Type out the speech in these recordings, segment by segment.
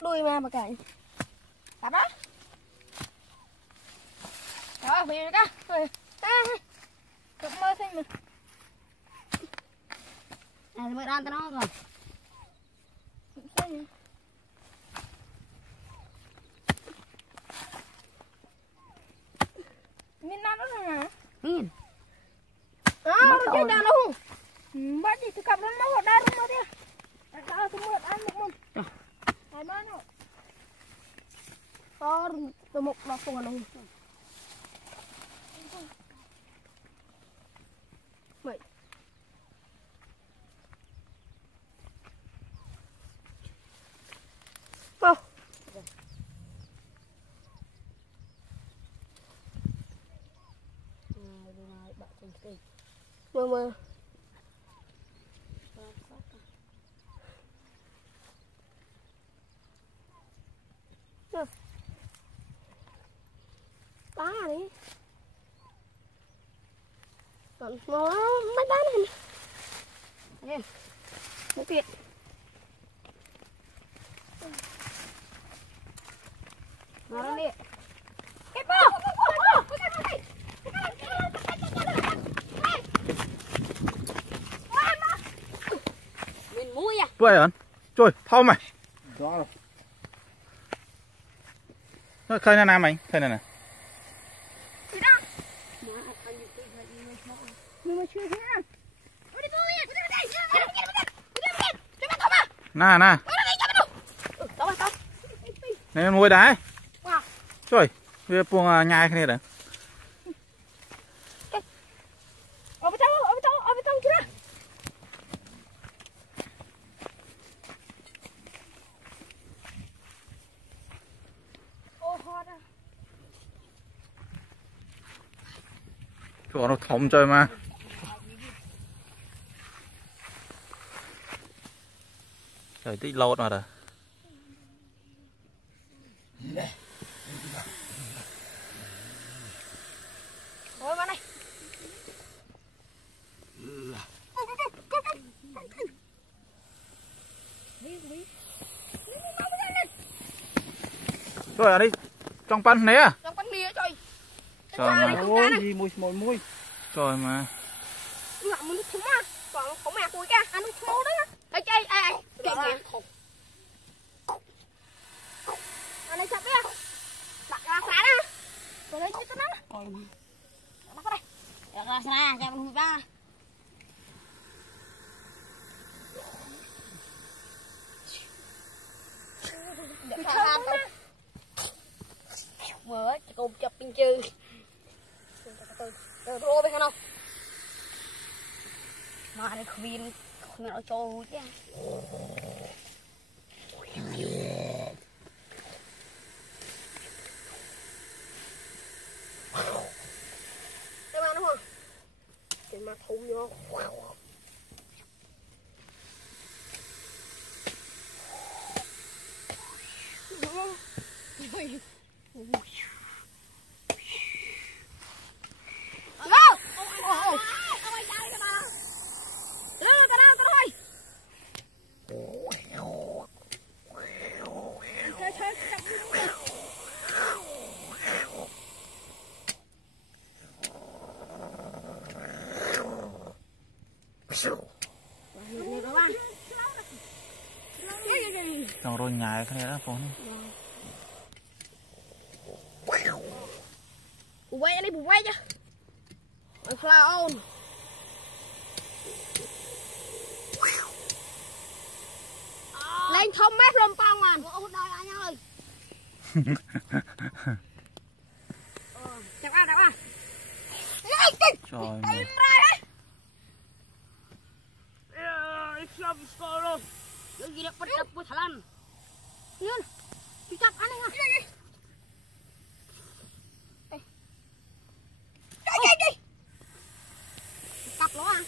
đuôi mà cái cặp đó đó về cá rồi cặp mơ xinh mà này mới đan nó rồi xinh mình ăn nó hả nhìn đó nó chơi đàn đâu bắt đi từ cặp nó một đàn luôn mà đi sao tôi mua ăn được không ai bán không to từ một là cùng luôn vậy không mơ đá đi còn nó mấy đá này nè một tiệt nó đi cái bò mình mũi à vậy hả trời thao mày nó khơi nam mày khơi này nè nè nè này nuôi đá trời về buông nhai cái này đấy ở bên trong kia chỗ nó thấm chơi mà trời tích lót mà rồi ôi bạn này rồi ở đây trong pan này à trong con mía trời trời mà ôi gì mùi trời mà ngậm nó thúm á còn không mẹ cùi ca ăn nó thúm đó ai chơi ai kìa anh này chặt đi đặt ra xá đó rồi lấy cái nó bắt đây đặt ra xa cho mình ba vừa cùng chụp bên chư rồi đua bên không mà đây khuyên nó cho chứ cái mà đúng không cái mà thùng vô trong rồi nhai cái này đó phone bù quay đi bù quay chứ flower on lên thông mét lom pong mà ô đây anh ơi chào ba trời rồi cái gì đó bắt đập với thằng anh Yun, chú chặt ăn đi nha. Đây. Cặp nó à?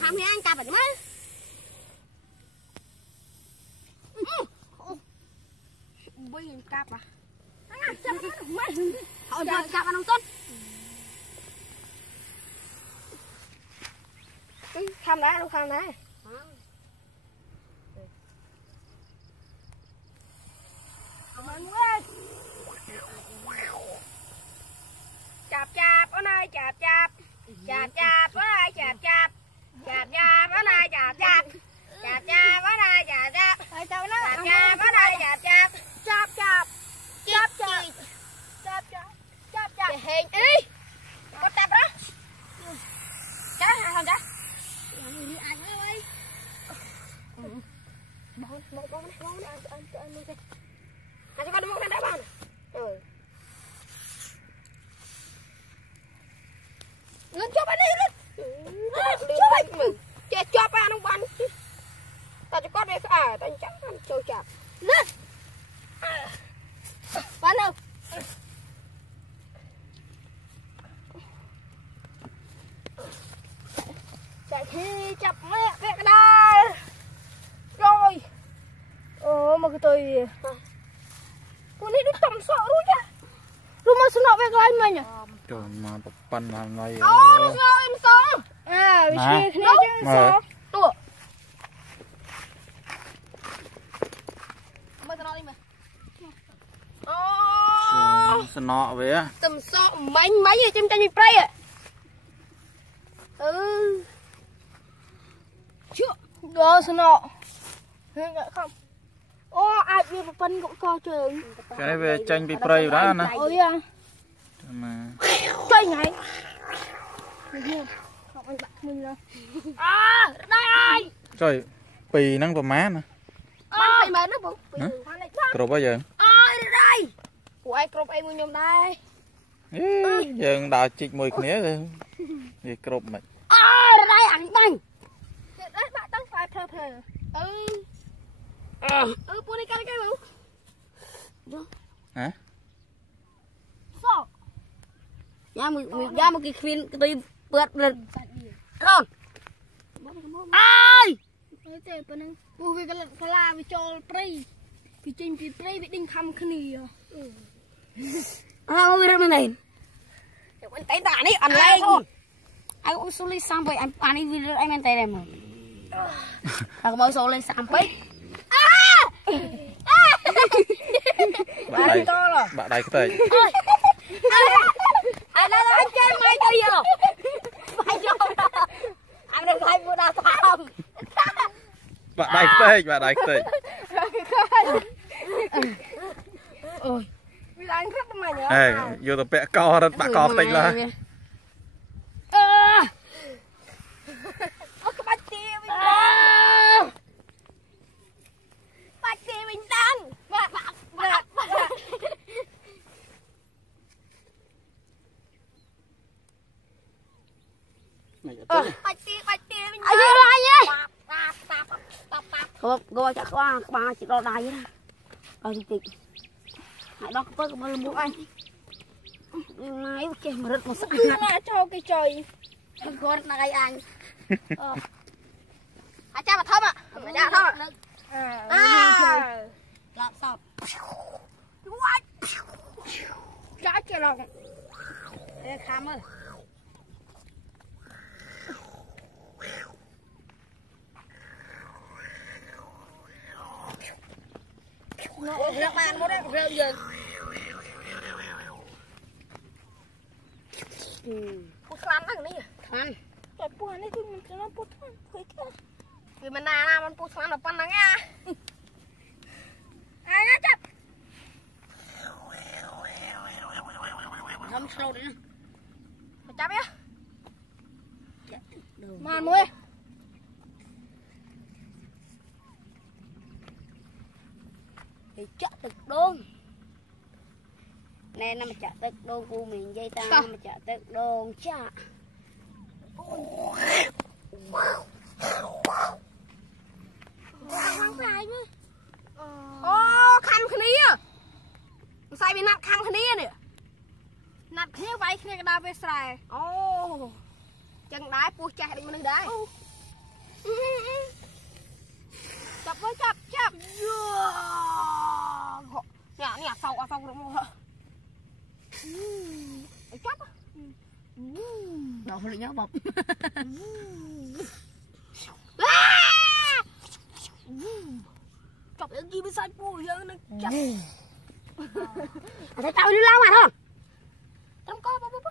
Tham hay ăn cặp ở đấy bây giờ cặp à? Anh à, chặt nó mấy. Thôi giờ cặp ăn không tốt. Tham đá đâu tham đá. chạp chạp ở đây chạp chạp chạp chạp ở đây chạp chạp chạp chạp ở đây chạp chạp chạp chạp ở đây chạp chạp chạp chạp ở đây chạp chạp chạp chạp chạp chạp chạp chạp chạp chạp hình đi có chạp đó chả không chả một anh cho con một đá bàn lên cho bạn đi lên cho bạn ông bạn ta cho con đây ta chắc ăn trâu chạp lên bạn đâu chạy thi chập mẹ cái đây rồi mà cái tôi này nó tầm sợ luôn chứ luôn mà sợ về cái anh nhỉ trời mà bọc pan là ngay nó sợ em sợ cái này chứ sợ tụi mà sao đi mày nọ về á tầm sợ mấy ở trên tranh play à chưa đó sao nọ không ai bị một phân cũng co trường cái này về tranh bị prey đó nè ôi à mà chơi ngay học anh bạn mình là đây ai trời pì nắng vào má nè bắn thầy mệt nó bụng rồi bao giờ đây của ai cột em nhom đây giờ đào chích mùi khné rồi đi cột mày đây ăn bánh đấy bạn tăng phải thơ bữa nay cái bự hả sao ra một cái khuyên tôi bớt lên rồi ai nói thế bên này vì cái la vì cho play vì trình vì play bị đinh khăm cái này vì đây này anh tay đạn ấy ăn lên anh cũng số lên sang vậy anh ấy video anh ăn tay này mà thằng bao số lên sang vậy bạn to rồi bạn đây cái tay anh chơi máy tôi giờ máy cho anh đừng hay mua đào tạo bạn đây cái tay ôi vì anh rất mà nhớ ê vô tập bẹ co đó bạn co tinh là cái bạch tia mình đang bạch tia mình anh ơi anh ơi không gọi chắc ba chị đo đài vậy rồi chị hãy đo cái bao nhiêu anh này ok mà rất một là cho cái trời con này anh cha mà thơm ạ cha thơm làm sao cha kia là khám ơi nó bạn một rêu giờ put khăn đó này khănแต่ปวดนี่คือมันจะปวดท้องเคยแค่คือมันนามันปวดท้องหรือปันนังอ่ะนะจับ không sâu đấyจับnhá mà nuôi thì chặt được đôn nè nó mà chặt được đôn của mình dây ta nó mà chặt được đôn chả khăn khăn đi à sai bị nát khăn khăn đi nè nát khía váy khía cái đao về xài chân đái pua chạy đi mà đái chập với chập nè sau đúng không chắp đâu phải nhớ bọc chọc cái gì mới sai pua giờ nó chập Thấy tao đi lao mà thôi. Trong co bố.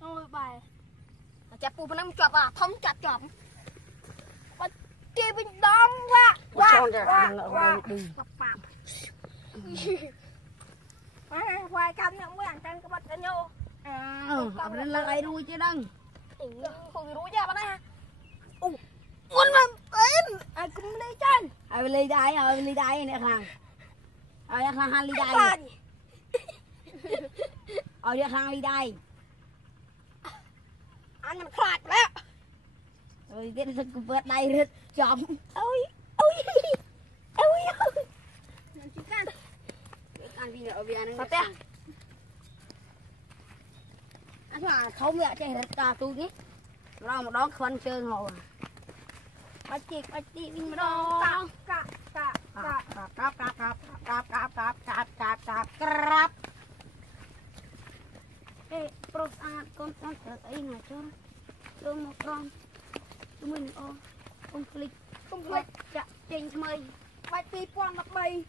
Ôi bài. Chặt pu bên chọc à, thông chặt chọc. Bắt kia bên đông quá. Quá. Bạp. Khoai canh nó mới ăn canh cái bát cái nhô. Lên là ai đuôi chứ đừng. Không đuôi ra bạn này. Con mà em, ai cũng lấy chân. Ai lấy đai nè thằng. Ai thằng han lấy đai. Ai thằng lấy đai. Anh làm khát đấy. Rồi cái nó cứ vượt đây rồi chọn. Ôi. Nên chỉ can. Ăn đi nữa vì ăn Sao thế? Anh mà không mẹ chạy hết cả tôi nhé. Rồi một đón khoan chơi hồ. Bắt chị mình mà đo. Cạp. Ê, pro sát con trở tay nào cho một con. Chúng mình ô. Không click. Không phải Chạ trên mây. Bắt chị con mặt mày.